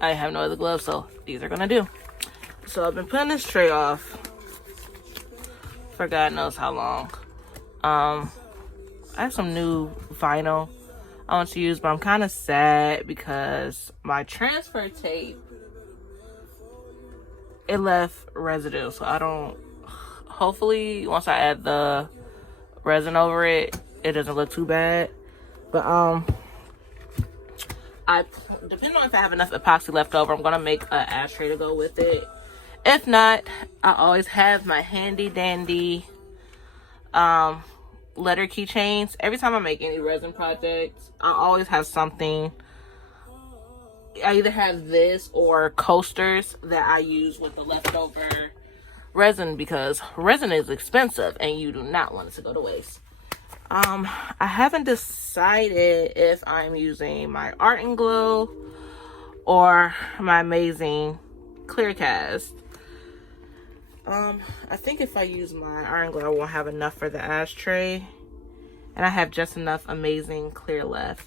I have no other gloves, so these are gonna do. So I've been putting this tray off for God knows how long. I have some new vinyl I want to use, but I'm kind of sad because my transfer tape, it left residue, so I don't, hopefully once I add the resin over it, it doesn't look too bad. But depending on if I have enough epoxy left over, I'm gonna make an ashtray to go with it. If not, I always have my handy dandy letter keychains. Every time I make any resin projects, I always have something. I either have this or coasters that I use with the leftover resin, because resin is expensive and you do not want it to go to waste. I haven't decided if I'm using my art and glue or my amazing clear cast. I think if I use my iron glue, I won't have enough for the ashtray, and I have just enough amazing clear left.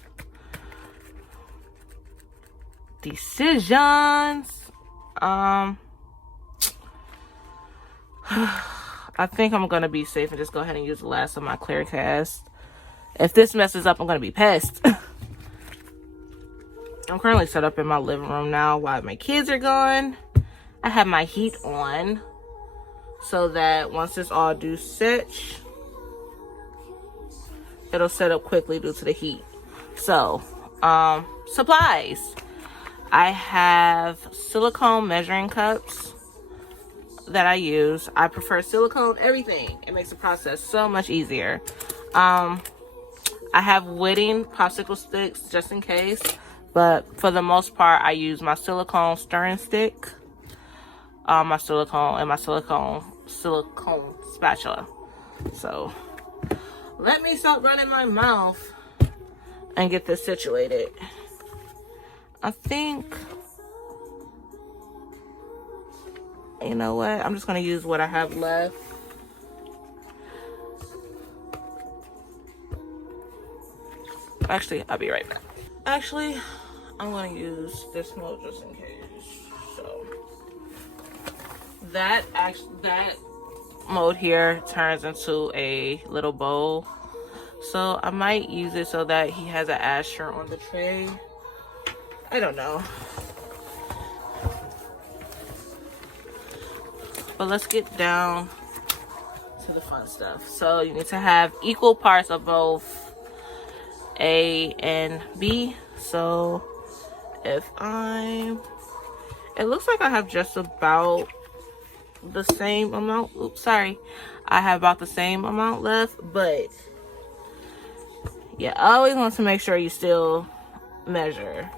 Decisions. I think I'm gonna be safe and just go ahead and use the last of my clear cast. If this messes up, I'm gonna be pissed. I'm currently set up in my living room now while my kids are gone. I have my heat on so that once this all do set, it'll set up quickly due to the heat. So, supplies. I have silicone measuring cups that I use. I prefer silicone everything. It makes the process so much easier. I have wetting popsicle sticks just in case, but for the most part, I use my silicone stirring stick, my silicone spatula. So let me stop running my mouth and get this situated. I think, you know what? I'm just gonna use what I have left. Actually, I'll be right back. Actually, I'm gonna use this mold just in case. So that mold here turns into a little bowl. So I might use it so that he has an asher on the tray. I don't know. But let's get down to the fun stuff. So you need to have equal parts of both A and B. So if it looks like I have just about the same amount. Oops, sorry. I have about the same amount left, but yeah, I always want to make sure you still measure.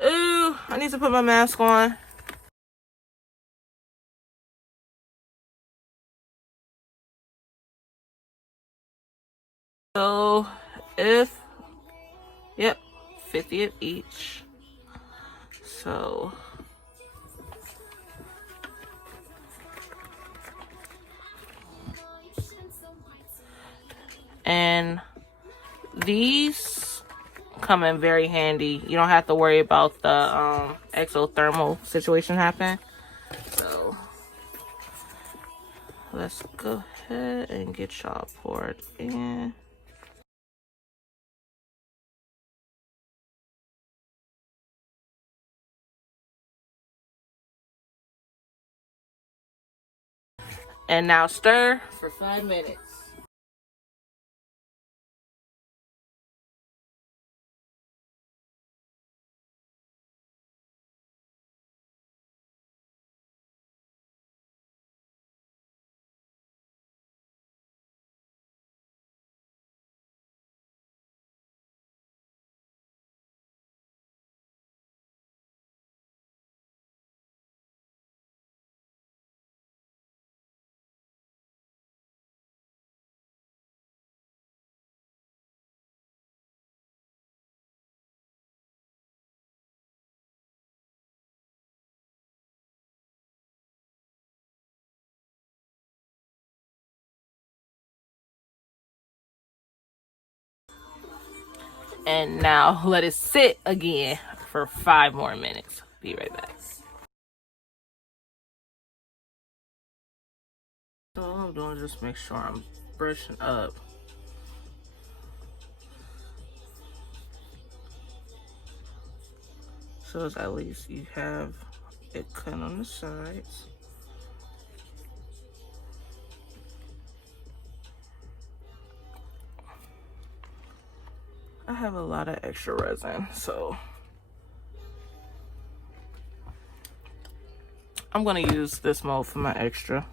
Ooh, I need to put my mask on. So yep, 50 of each. So and these come in very handy. You don't have to worry about the exothermal situation happen. So let's go ahead and get y'all poured in. And now stir for 5 minutes. And now let it sit again for 5 more minutes. Be right back. So all I'm doing is just make sure I'm brushing up. So as at least you have it cut on the sides. I have a lot of extra resin, so I'm gonna use this mold for my extra.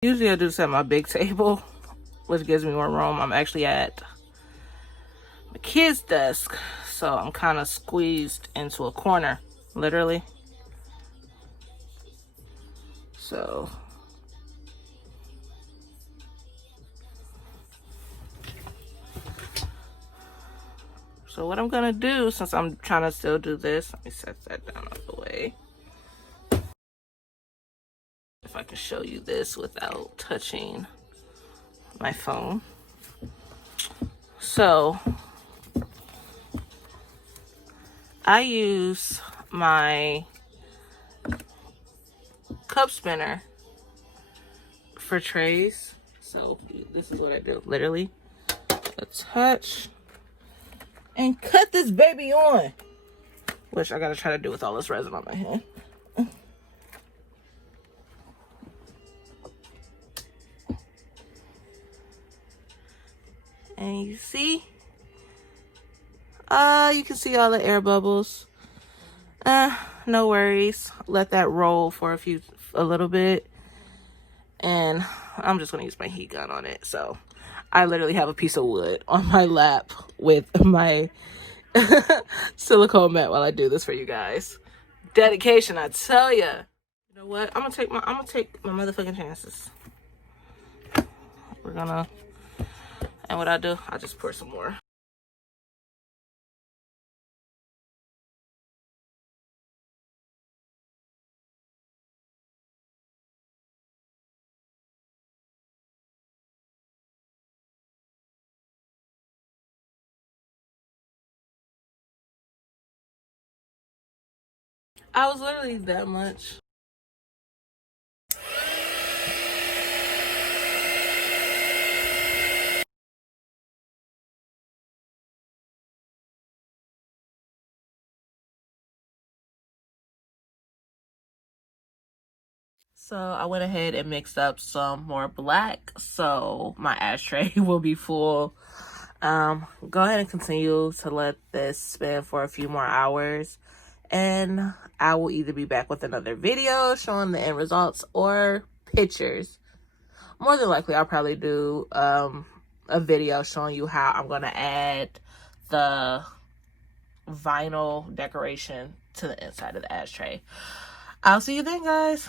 Usually I do this at my big table, which gives me more room. I'm actually at the kids' desk, so I'm kind of squeezed into a corner, literally. So what I'm gonna do, since I'm trying to still do this, let me set that down out of the way. If I can show you this without touching my phone. So I use my cup spinner for trays. So this is what I do, literally a touch and cut this baby on, which I gotta try to do with all this resin on my hand. And you see, you can see all the air bubbles. No worries. Let that roll for a little bit. And I'm just gonna use my heat gun on it. So I literally have a piece of wood on my lap with my silicone mat while I do this for you guys. Dedication, I tell ya. You know what? I'm gonna take my motherfucking chances. And what I do, I just pour some more. I was literally that much. So I went ahead and mixed up some more black, so my ashtray will be full. Go ahead and continue to let this spin for a few more hours, and I will either be back with another video showing the end results or pictures. More than likely, I'll probably do a video showing you how I'm gonna add the vinyl decoration to the inside of the ashtray. I'll see you then, guys.